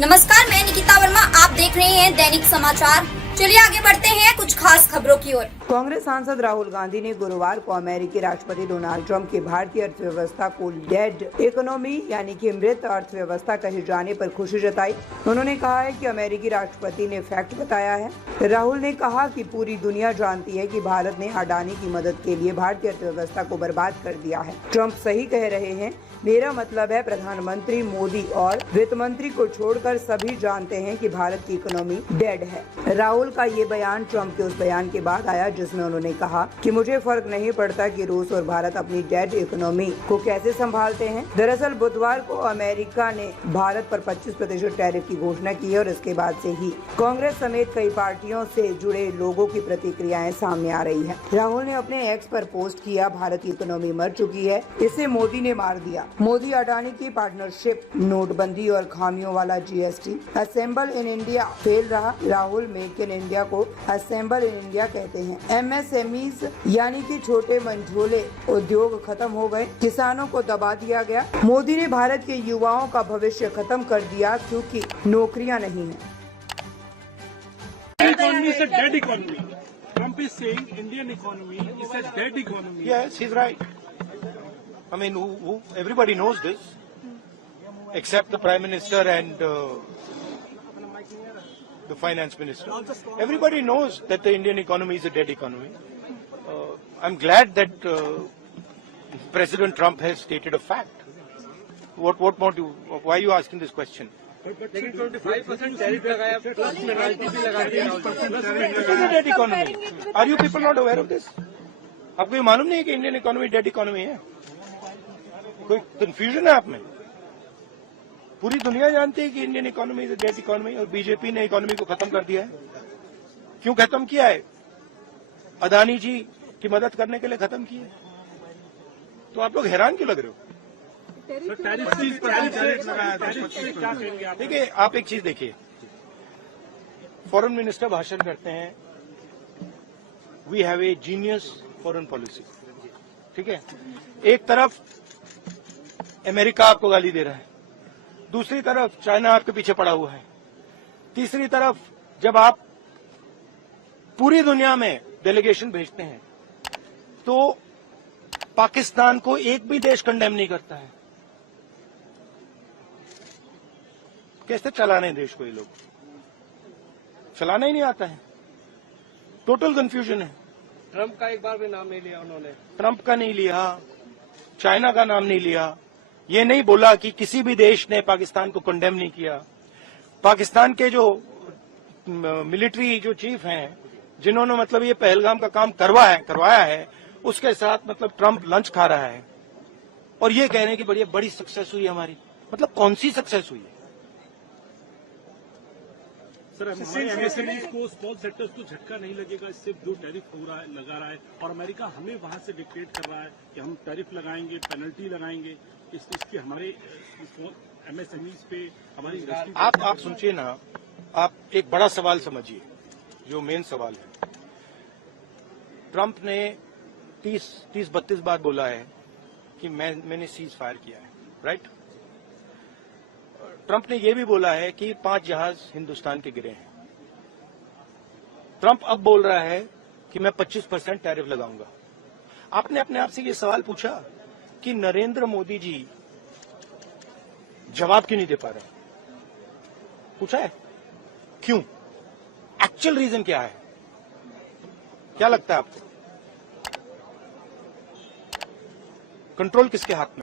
नमस्कार, मैं निकिता वर्मा। आप देख रहे हैं दैनिक समाचार। चलिए आगे बढ़ते हैं कुछ खास खबरों की ओर। कांग्रेस सांसद राहुल गांधी ने गुरुवार को अमेरिकी राष्ट्रपति डोनाल्ड ट्रंप के भारतीय अर्थव्यवस्था को डेड इकोनॉमी यानी कि मृत अर्थव्यवस्था कहे जाने पर खुशी जताई। उन्होंने कहा है कि अमेरिकी राष्ट्रपति ने फैक्ट बताया है। राहुल ने कहा कि पूरी दुनिया जानती है कि भारत ने अडानी की मदद के लिए भारतीय अर्थव्यवस्था को बर्बाद कर दिया है। ट्रंप सही कह रहे हैं। मेरा मतलब है प्रधानमंत्री मोदी और वित्त मंत्री को छोड़कर सभी जानते हैं कि भारत की इकोनॉमी डेड है। राहुल का ये बयान ट्रंप के उस बयान के बाद आया जिसमें उन्होंने कहा कि मुझे फर्क नहीं पड़ता कि रूस और भारत अपनी डेड इकोनॉमी को कैसे संभालते हैं। दरअसल बुधवार को अमेरिका ने भारत पर 25% टैरिफ की घोषणा की है और इसके बाद से ही कांग्रेस समेत कई पार्टियों से जुड़े लोगों की प्रतिक्रियाएं सामने आ रही है। राहुल ने अपने एक्स पर पोस्ट किया, भारत की इकोनॉमी मर चुकी है, इसे मोदी ने मार दिया। मोदी अडानी की पार्टनरशिप, नोटबंदी और खामियों वाला GST, assemble in India fail रहा। राहुल मेक इन इंडिया को असेंबल इन इंडिया कहते हैं। एमएसएमईज यानी कि छोटे मंझोले उद्योग खत्म हो गए, किसानों को दबा दिया गया। मोदी ने भारत के युवाओं का भविष्य खत्म कर दिया क्योंकि नौकरियां नहीं है। Economy is a dead economy. Trump is saying Indian economy is a dead economy. Yes, he's right. I mean, everybody knows this, except the Prime Minister and the Finance Minister. Everybody knows that the Indian economy is a dead economy. I'm glad that President Trump has stated a fact. What more do? Why are you asking this question? लेकिन 25% tariff लगाया, plus penalty भी लगा दी। It is a dead economy. Are you people not aware of this? आपको ये मालूम नहीं है कि इंडियन इकोनॉमी डेड इकोनॉमी है? कोई कंफ्यूजन है आप में? पूरी दुनिया जानती है कि Indian economy is a dead economy और बीजेपी ने इकोनॉमी को खत्म कर दिया है। क्यों खत्म किया है? अदानी जी की मदद करने के लिए खत्म किया है। तो आप लोग हैरान क्यों लग रहे हो? देखिए, आप एक चीज देखिए, फॉरेन मिनिस्टर भाषण करते हैं, we have a genius foreign policy, ठीक है। एक तरफ अमेरिका आपको गाली दे रहा है, दूसरी तरफ चाइना आपके पीछे पड़ा हुआ है, तीसरी तरफ जब आप पूरी दुनिया में डेलीगेशन भेजते हैं तो पाकिस्तान को एक भी देश कंडेम नहीं करता है। कैसे चलाने देश को? ये लोग चलाना ही नहीं आता है। टोटल कंफ्यूजन है। ट्रंप का एक बार भी नाम नहीं लिया उन्होंने। ट्रंप का नहीं लिया, चाइना का नाम नहीं लिया, ये नहीं बोला कि किसी भी देश ने पाकिस्तान को कंडेम नहीं किया। पाकिस्तान के जो मिलिट्री जो चीफ हैं, जिन्होंने मतलब ये पहलगाम का काम करवाया है, उसके साथ मतलब ट्रंप लंच खा रहा है और ये कह रहे हैं कि बड़ी सक्सेस हुई हमारी। मतलब कौन सी सक्सेस हुई है? सर, हमारे एमएसएमईज को, स्मॉल सेक्टर्स को झटका नहीं लगेगा इससे जो टैरिफ लगा रहा है, और अमेरिका हमें वहां से डिक्टेट कर रहा है कि हम टैरिफ लगाएंगे, पेनल्टी लगाएंगे, इसकी हमारे एमएसएमईज पे हमारी इंडस्ट्री। आप सुनिए ना, आप एक बड़ा सवाल समझिए, जो मेन सवाल है। ट्रंप ने 30-32 बार बोला है कि मैंने सीज फायर किया है, राइट। ट्रंप ने यह भी बोला है कि 5 जहाज हिंदुस्तान के गिरे हैं। ट्रंप अब बोल रहा है कि मैं 25% टैरिफ लगाऊंगा। आपने अपने आप से ये सवाल पूछा कि नरेंद्र मोदी जी जवाब क्यों नहीं दे पा रहे? पूछा है क्यों? एक्चुअल रीजन क्या है? क्या लगता है आपको? कंट्रोल किसके हाथ में?